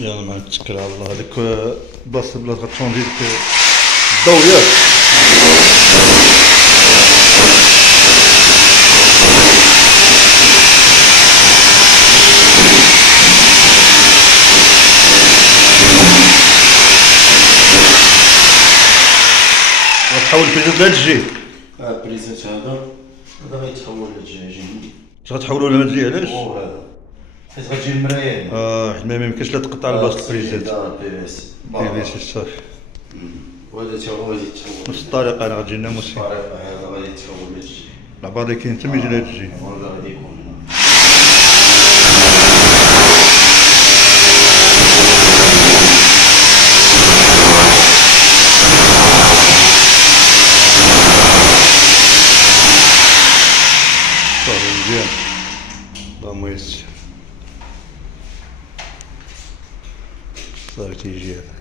يلا ما نتكل على الله. هذيك بلاصه بلا غتشونجي ديك الضو ياك. غتحول البريزنت لهاد الجهه. البريزنت هذا غيتحول للجهه. اش غتحولوا لهاد الجهه علاش؟ هو هذا حيت غتجي المرايه. حيت ما يمكنش لا تقطع بلاصه البريزنت. بي اس بي سي صافي. وهذا تا هو غادي يتحول نفس الطريقه انا غتجي لنا موسي. الطريقه هذا غادي يتحول للجهه. العبار اللي كاين تما يجي لهاد الجهه. ولا غادي يكون هنا. صافي مزيان. اللهم يسر. صافي تيجي هذا.